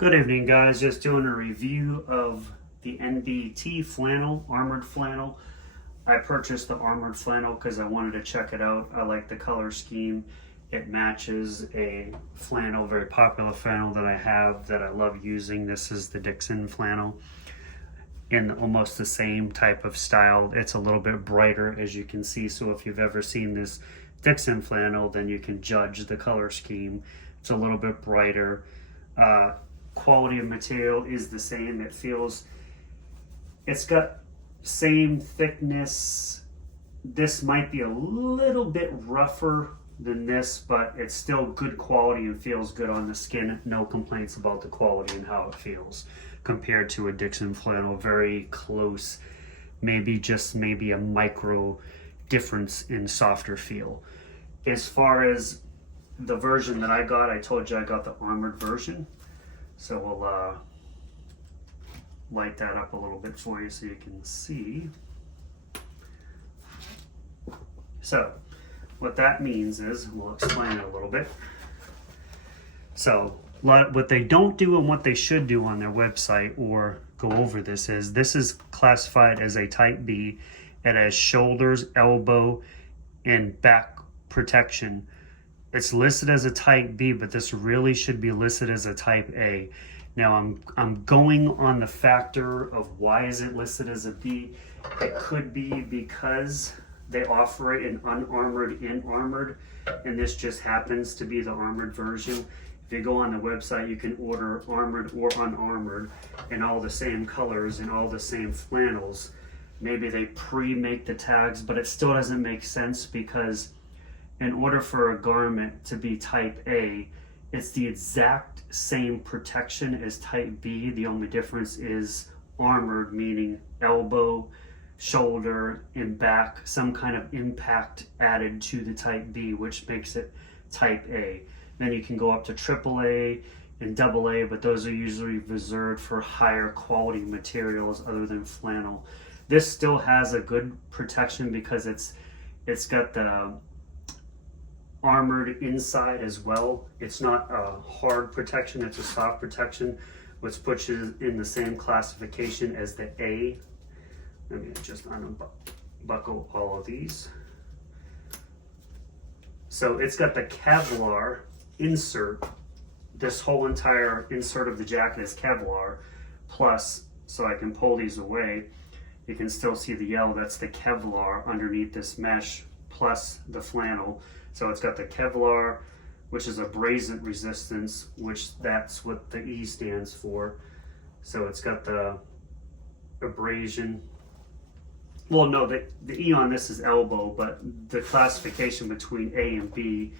Good evening, guys. Just doing a review of the NBT flannel, armored flannel. I purchased the armored flannel because I wanted to check it out. I like the color scheme. It matches a flannel, very popular flannel that I have that I love using. This is the Dixon flannel in almost the same type of style. It's a little bit brighter, as you can see. So if you've ever seen this Dixon flannel, then you can judge the color scheme. It's a little bit brighter. Quality of material is the same. It's got same thickness. This might be a little bit rougher than this, but it's still good quality and feels good on the skin. No complaints about the quality and how it feels compared to a Dixon flannel. Very close, maybe a micro difference in softer feel. As far as the version that I got, I told you I got the armored version. So we'll light that up a little bit for you so you can see. So what that means is, we'll explain it a little bit. So what they don't do and what they should do on their website or go over this is classified as a type B. It has shoulders, elbow, and back protection. It's listed as a type B, but this really should be listed as a type A. Now I'm going on the factor of why is it listed as a B. It could be because they offer it in unarmored and armored, and this just happens to be the armored version. If you go on the website, you can order armored or unarmored in all the same colors and all the same flannels. Maybe they pre-make the tags, but it still doesn't make sense because in order for a garment to be type A, it's the exact same protection as type B. The only difference is armored, meaning elbow, shoulder, and back, some kind of impact added to the type B, which makes it type A. Then you can go up to AAA and AA, but those are usually reserved for higher quality materials other than flannel. This still has a good protection because it's got the armored inside as well. It's not a hard protection, it's a soft protection, which puts you in the same classification as the A. Let me just unbuckle all of these. So it's got the Kevlar insert. This whole entire insert of the jacket is Kevlar, plus, so I can pull these away, you can still see the yellow, that's the Kevlar underneath this mesh, plus the flannel. So it's got the Kevlar, which is abrasion resistance, which that's what the E stands for. So it's got the abrasion. Well, no, the E on this is elbow, but the classification between A and B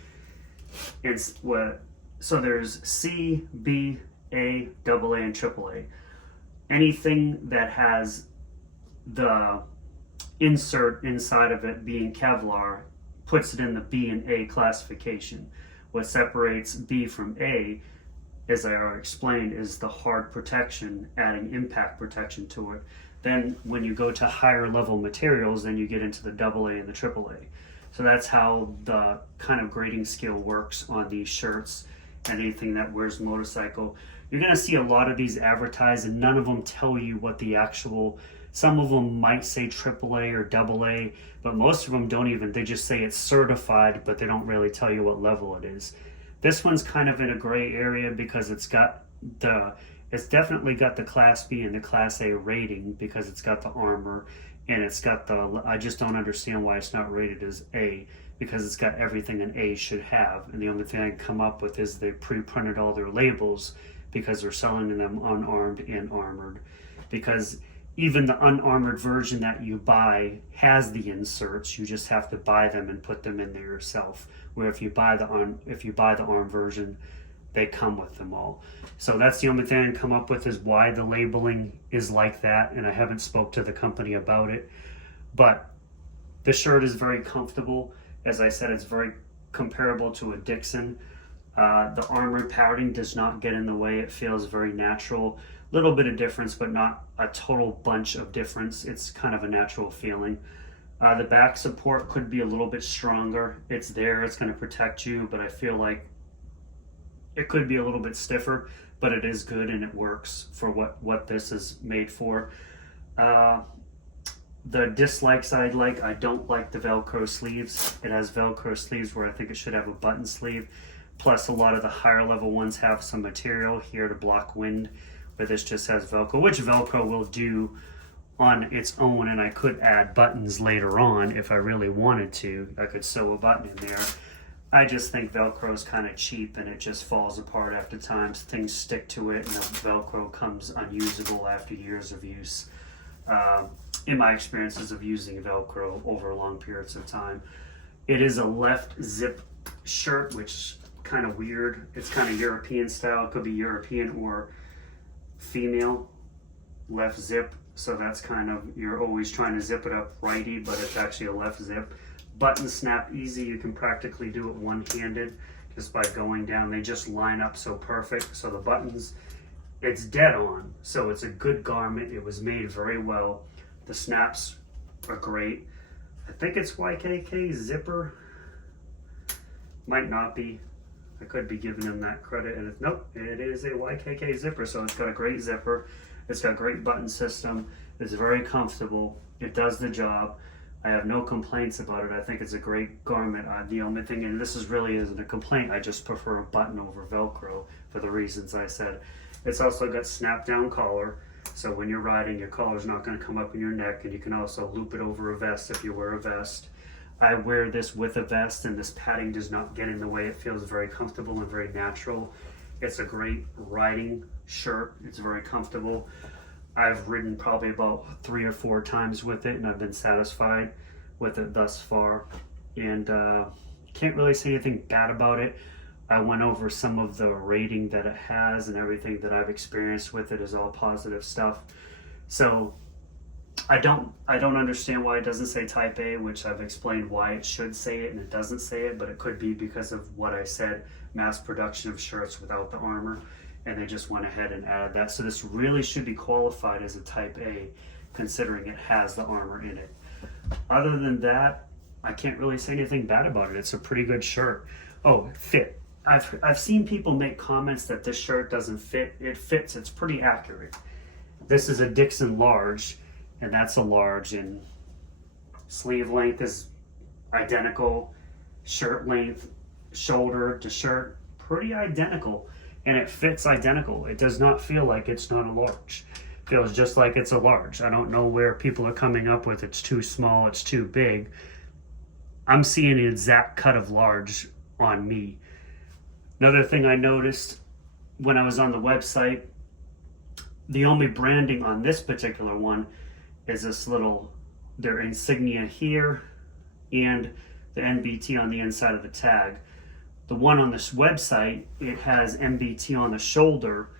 is what. So there's C, B, A, AA, and AAA. Anything that has the insert inside of it being Kevlar puts it in the B and A classification. What separates B from A, as I already explained, is the hard protection, adding impact protection to it. Then when you go to higher level materials, then you get into the AA and the AAA. So that's how the kind of grading scale works on these shirts and anything that wears motorcycle. You're gonna see a lot of these advertised and none of them tell you what the actual, some of them might say AAA or AA, but most of them don't even, they just say it's certified, but they don't really tell you what level it is. This one's kind of in a gray area because it's definitely got the Class B and the Class A rating because it's got the armor and it's got the, I just don't understand why it's not rated as A, because it's got everything an A should have. And the only thing I can come up with is they pre-printed all their labels because they're selling them unarmed and armored. Because even the unarmored version that you buy has the inserts. You just have to buy them and put them in there yourself. Where if you buy the armed version, they come with them all. So that's the only thing I can come up with is why the labeling is like that. And I haven't spoke to the company about it. But the shirt is very comfortable. As I said, it's very comparable to a Dixon. The armored padding does not get in the way. It feels very natural. Little bit of difference, but not a total bunch of difference. It's kind of a natural feeling. The back support could be a little bit stronger. It's there, it's going to protect you, but I feel like It could be a little bit stiffer, but it is good and it works for what this is made for. The dislikes I don't like the Velcro sleeves. It has Velcro sleeves where I think it should have a button sleeve. Plus a lot of the higher level ones have some material here to block wind, where this just has Velcro, which Velcro will do on its own, and I could add buttons later on if I really wanted to. I could sew a button in there. I just think Velcro is kind of cheap and it just falls apart after time. Things stick to it and the Velcro comes unusable after years of use. In my experiences of using Velcro over long periods of time. It is a left zip shirt, which kind of weird. It's kind of European style. It could be European or female left zip. So that's kind of, you're always trying to zip it up righty, but it's actually a left zip. Button snap easy. You can practically do it one-handed just by going down. They just line up so perfect. So the buttons, it's dead on. So it's a good garment. It was made very well. The snaps are great. I think it's YKK zipper. Might not be. I could be giving them that credit. And nope, it is a YKK zipper. So it's got a great zipper. It's got a great button system. It's very comfortable. It does the job. I have no complaints about it. I think it's a great garment. The only thing, and this is really isn't a complaint, I just prefer a button over Velcro for the reasons I said. It's also got snap down collar. So when you're riding, your collar's not going to come up in your neck, and you can also loop it over a vest if you wear a vest. I wear this with a vest, and this padding does not get in the way. It feels very comfortable and very natural. It's a great riding shirt. It's very comfortable. I've ridden probably about 3 or 4 times with it, and I've been satisfied with it thus far. And can't really say anything bad about it. I went over some of the rating that it has, and everything that I've experienced with it is all positive stuff. So I don't understand why it doesn't say type A, which I've explained why it should say it and it doesn't say it, but it could be because of what I said, mass production of shirts without the armor, and they just went ahead and added that. So this really should be qualified as a type A, considering it has the armor in it. Other than that, I can't really say anything bad about it. It's a pretty good shirt. Oh, fit. I've seen people make comments that this shirt doesn't fit. It fits. It's pretty accurate. This is a Dixon large, and that's a large, and sleeve length is identical. Shirt length, shoulder to shirt, pretty identical, and it fits identical. It does not feel like it's not a large. It feels just like it's a large. I don't know where people are coming up with it's too small, it's too big. I'm seeing an exact cut of large on me. Another thing I noticed when I was on the website, the only branding on this particular one is this little, their insignia here and the NBT on the inside of the tag. The one on this website, it has NBT on the shoulder,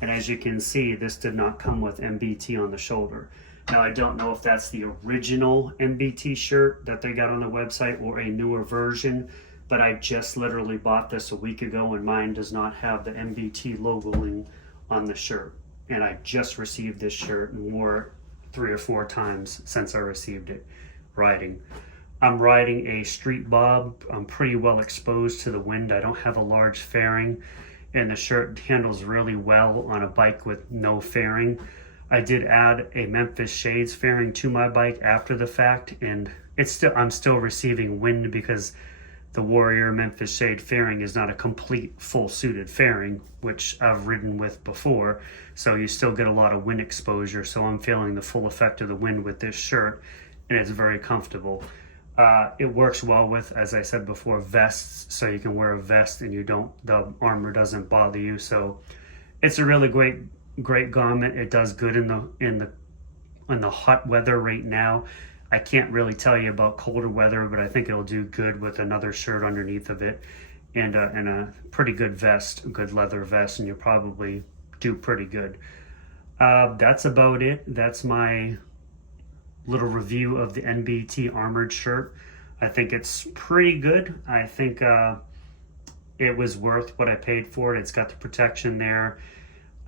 and as you can see, this did not come with NBT on the shoulder. Now, I don't know if that's the original NBT shirt that they got on the website or a newer version, but I just literally bought this a week ago, and mine does not have the NBT logoing on the shirt. And I just received this shirt and wore it 3 or 4 times since I received it riding. I'm riding a street bob. I'm pretty well exposed to the wind. I don't have a large fairing, and the shirt handles really well on a bike with no fairing. I did add a Memphis Shades fairing to my bike after the fact, and I'm still receiving wind because the Warrior Memphis Shade fairing is not a complete full suited fairing, which I've ridden with before, so you still get a lot of wind exposure. So I'm feeling the full effect of the wind with this shirt, and it's very comfortable. It works well with, as I said before, vests, so you can wear a vest and the armor doesn't bother you. So it's a really great garment. It does good in the hot weather right now. I can't really tell you about colder weather, but I think it'll do good with another shirt underneath of it and a pretty good vest, a good leather vest, and you'll probably do pretty good. That's about it. That's my little review of the NBT armored shirt. I think it's pretty good. I think it was worth what I paid for it. It's got the protection there.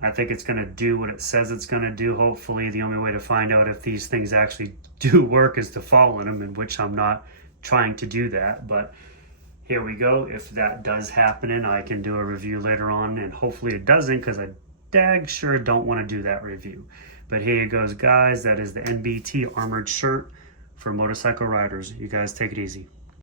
I think it's going to do what it says it's going to do. Hopefully, the only way to find out if these things actually do work is to fall in them, in which I'm not trying to do that. But here we go. If that does happen, and I can do a review later on, and hopefully it doesn't, because I dag sure don't want to do that review. But here it goes, guys. That is the NBT armored shirt for motorcycle riders. You guys take it easy.